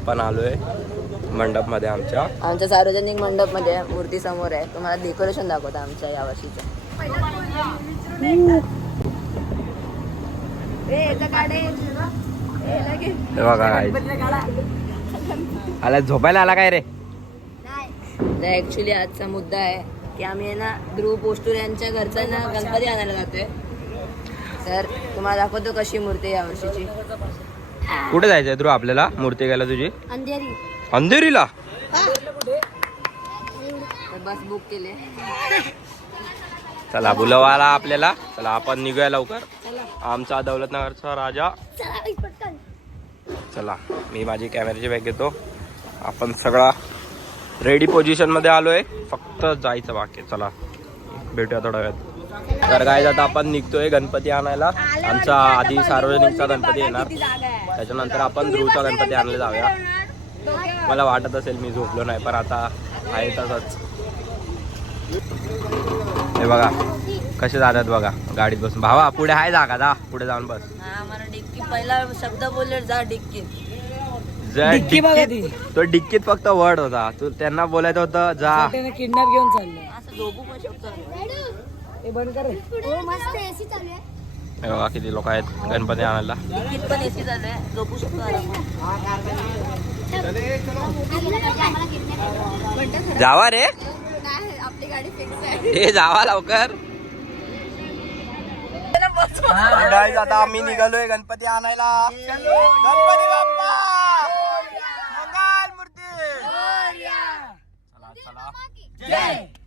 आपण आलोय मंडपमध्ये आमच्या. आमच्या सार्वजनिक मंडपमध्ये मूर्ती समोर आहे. तुम्हाला डेकोरेशन दाखवतो आमच्या या वर्षीचं. हे बघा. आला झोपायला आला काय रे? ऍक्च्युली आजचा मुद्दा आहे की आम्ही आहे ना ध्रुव पोस्टूर यांच्या घरचा ना गणपती आणायला जातोय. तर तुम्हाला दाखवतो कशी मूर्ती आहे या वर्षीची. कुठे जायचंय ध्रुव आपल्याला? मूर्ती घ्यायला तुझी? अंधेरी. अंधेरीला? बस बुक केले. चला बोलवायला आपल्याला. चला आपण निघूया लवकर. आमचा दौलतनगरचा राजा. चला मी माझी कॅमेऱ्याची बॅग घेतो. आपण सगळा रेडी पोझिशनमध्ये आलोय. फक्त जायचं बाकी चला भेटूया थोड्या वेळात. तर काय आता आपण निघतोय गणपती आणायला. आमचा आधी सार्वजनिकचा गणपती येणार. त्याच्यानंतर आपण ध्रुवचा गणपती आणायला जाऊया. मला वाटत असेल मी झोपलो नाही पण आता आहे तसंच. हे बघा कसे जातात बघा गाडीत बसून. भावा पुढे आहे जागा जा पुढे जाऊन बस. डिक्की पहिला शब्द बोलले जा डिक्की तो. डिक्कीत फक्त वर्ड होता. तू त्यांना बोलायचं होतं जा. किडनॅप घेऊन चाललो असं झोपू पण शकतो ते बंद कर रे. हे बघा किती लोक आहेत गणपती आणायला. पण एसी झोपू शकतो आरामात. जावा रे. आपली गाडी फिक्स आहे. हे जावा लवकर. Guys, आता आम्ही निघालोय गणपती आणायला. गणपती बाप्पा. मंगल मूर्ती. चला चला. खाण्या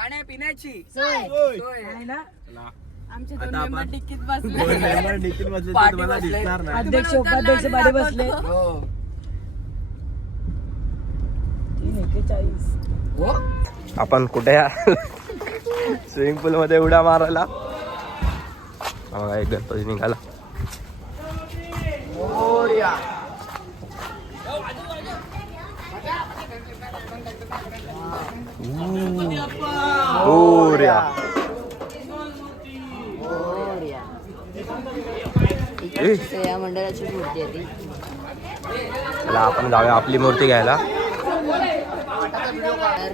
पिण्याची सोय. आहे ना? आमचे आता दोन मेंबर आपण- डिक्कीत बसले. पाठी बसले अध्यक्ष उपाध्यक्ष पाठी बसले. तीन एकेचाळीस. आपण कुठे स्विमिंग पूल मध्ये उड्या मारायला. हा बघा एक गणपती निघाला. मोरया. इकडे या मंडळाची मूर्ती आहे ती. आपण जाऊया आपली मूर्ती घ्यायला.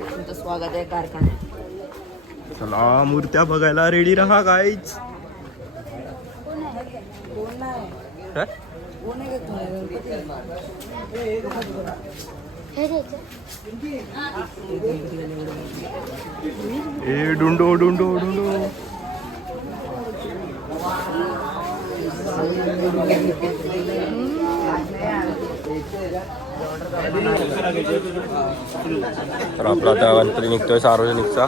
तुमचं स्वागत आहे कारखान्यात. चला मूर्त्या बघायला रेडी राहा काहीच ए डुंडो डुंडो डुंडो. तर आपला आता गणपती निघतोय सार्वजनिकचा.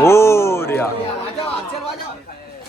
मोर्या.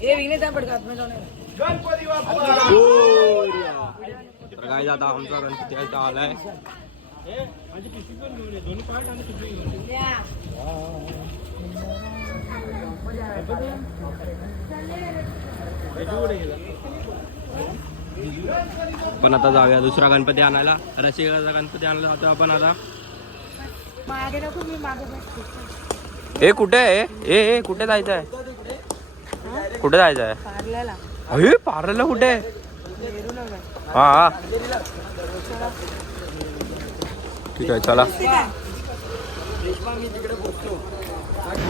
हे। विघ्नेश तर काय आता आमचा गणपती आता आलाय पण आता जाऊया दुसरा गणपती आणायला. रसिकाचा गणपती आणला जातो आपण आता. मागे नको मी मागे बसते. हे कुठे आहे? ए ए कुठे जायचं आहे कुठे जायचं आहे अरे पार्लरला कुठे? हा हा. ठीक आहे चला.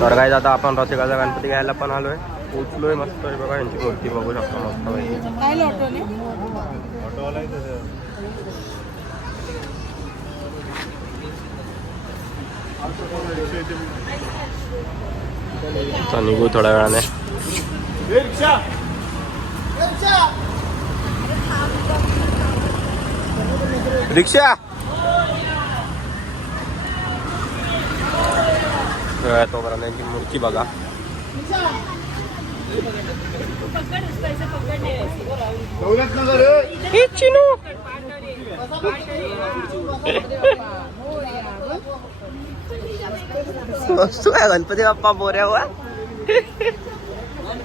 तर काय आता आपण रसिकाचा गणपती घ्यायला पण आलोय. पोचलोय मस्त आहे बघा यांची मूर्ती बघू शकतो मस्त निघू थोड्या वेळाने. रिक्षा. तर तोपर्यंत यांची मूर्ती बघा. हे चिनू. गणपती बाप्पा बोऱ्यावर बोऱ्या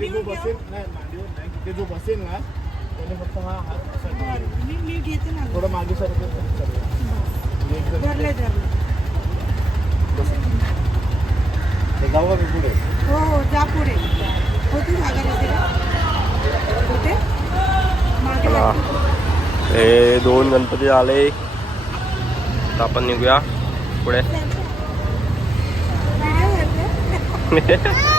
ते जो बसेल नाही मांडीवर नाही तिथे जो बसेल ना त्याने फक्त हा हात असा बरं, मी मी घेते ना. थोडं मागे सरकत म्हणजे एकदम धरले धरले. ते जाऊ का मी पुढे? हो हो जा पुढे. होती जागा तिथे का होते मागे चला लागते. हे दोन गणपती आले. आता आपण निघूया. पुढे. व्हिडिओ घेते?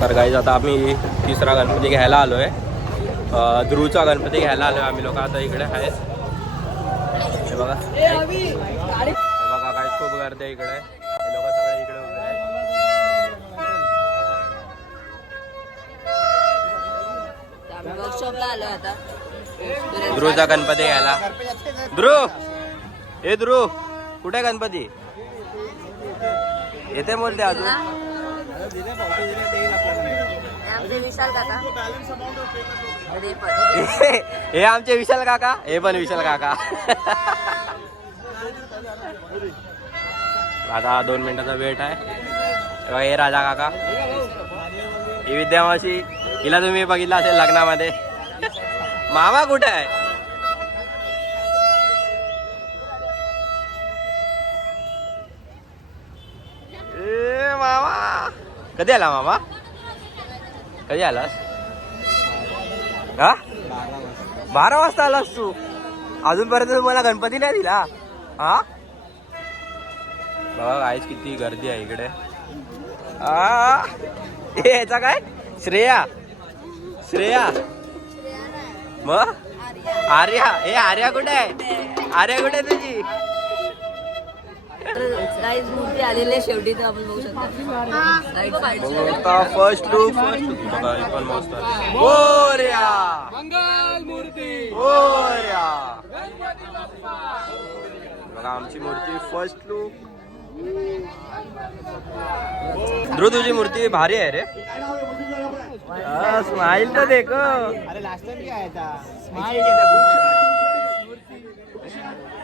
तर गाईज आता आम्ही तिसरा गणपती घ्यायला आलोय. अं, ध्रुवचा गणपती घ्यायला आलोय आम्ही लोक. आता इकडे आहेत. हे बघा. हे बघा काय खूप गर्दी आहे इकडे. हे लोक सगळे इकडे उभे आहेत. तर आम्ही वर्कशॉपला आलो आता. ध्रुवचा गणपती घ्यायला. ध्रुव! हे ध्रुव! कुठे गणपती? येते बोलते अजून. हे आमचे विशाल काका हे पण विशाल काका. आता दोन मिनिटाचा वेट आहे. हे हे राजा काका. ही विद्यामाशी हिला तुम्ही बघितलं असेल लग्नामध्ये. मामा कुठे आहे? कधी आला मामा? कधी आलास? हा? बारा वाजता आलास तू. अजूनपर्यंत तुम्हाला गणपती नाही दिला. हा? बघा आईच किती गर्दी आहे इकडे. हे याचा काय? श्रेया. श्रेया. मग? आर्या. हे आर्या कुठे आहे? आर्या कुठे आहे तुझी काहीच मूर्ती आलेली आहे शेवटी तर आपण बघू शकतो. राईट साईड आता फर्स्ट लुक फर्स्ट लुक बघा हे पण मस्त आहे. मोरया मंगल मूर्ती! बघा आमची मूर्ती फर्स्ट लुक ध्रुव तुझी मूर्ती भारी आहे रे. स्माइल तर देख. अरे लास्ट टाइम काय था? कासावाय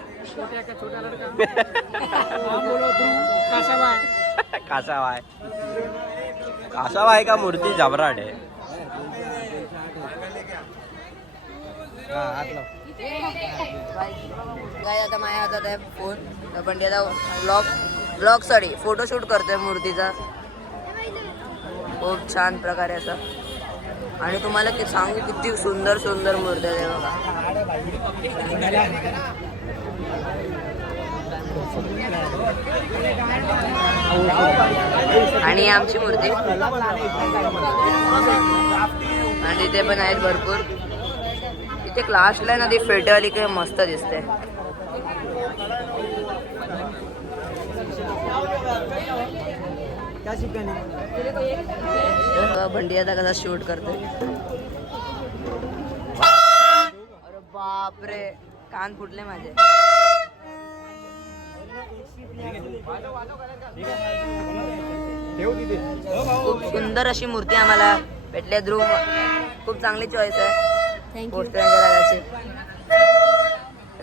कासावाय. का मूर्ती जबराट आहे? काय आता माझ्या हातात आहे फोन. पण ते आता ब्लॉग ब्लॉग सॉरी फोटोशूट करतोय मूर्तीचा. खूप छान प्रकारे असं. आणि तुम्हाला ते सांगू किती सुंदर सुंदर मूर्ती आहे बघा. आणि आमची मूर्ती. आणि तिथे पण आहेत भरपूर. तिथे क्लासला ना ती फेटवाली काय मस्त दिसते. बघा आता कसा शूट करते अरे बापरे कान फुटले माझे. खूप सुंदर अशी मूर्ती आम्हाला भेटली आहे. ध्रुव खूप चांगली चॉईस आहे.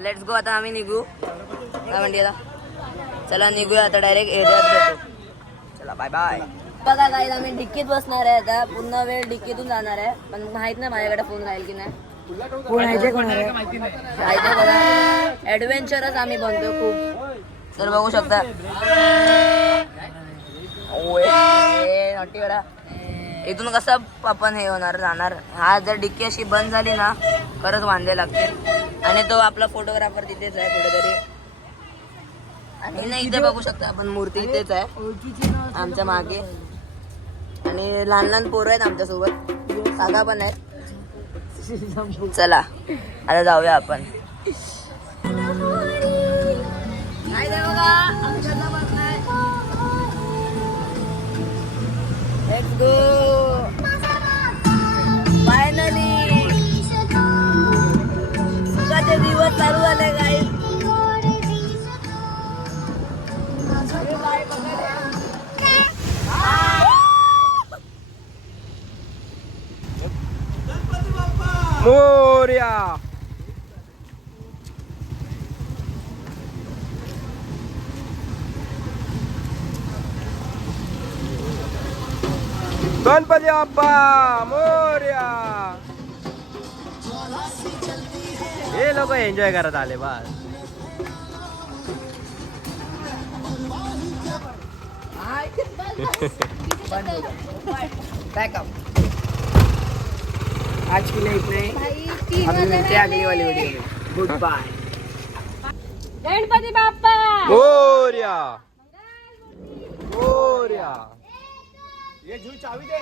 लेट्स गो आता आम्ही निघू. काय म्हणते चला निघूया आता डायरेक्ट एरियात भेटू. चला बाय बाय बघा काय आम्ही डिक्कीत बसणार आहे आता. पूर्ण वेळ डिक्कीतून जाणार आहे. पण माहीत नाही माझ्याकडे फोन राहील की नाही. ऍडव्हेंचरच आम्ही बनतो खूप. तर बघू शकता. इथून कसं आपण हे होणार जाणार? हा जर डिक्की अशी बंद झाली ना खरंच वांदे लागतील. आणि तो आपला फोटोग्राफर तिथेच आहे कुठेतरी. आणि नाही इथे बघू शकता आपण मूर्ती इथेच आहे. आमच्या मागे. आणि लहान लहान पोरं आहेत आमच्यासोबत. काका पण आहेत. चला आता जाऊया आपण. गो. फायनली सुखाचे दिवस चालू झाले काही मोर्या. गणपती बाप्पा मोर्या। हे लोक एन्जॉय करत आले बस। आज की लाईफ नाही अभी मिलते हैं अगली वाली वीडियो में। Goodbye Ganpati Bappa! मोर्या मोर्या। ये जुई चावी दे.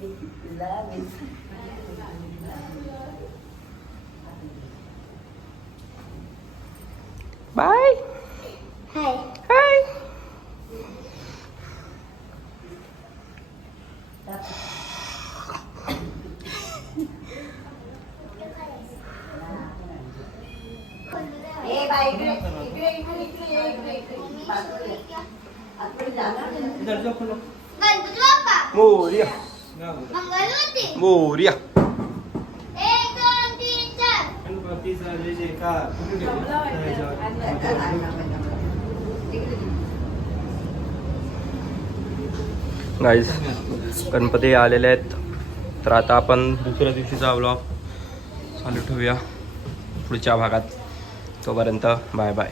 हे अक्षय कुठे गेला हे जातोय? मोर्या बाय हाय गणपती बाप्पा मोर्या मंगलवती मोर्या एक दोन तीन चार. गाईज गणपती आलेले आहेत. तर आता आपण दुसऱ्या दिवशीचा ब्लॉग चालू ठेवूया. पुढच्या भागात. तोपर्यंत बाय बाय.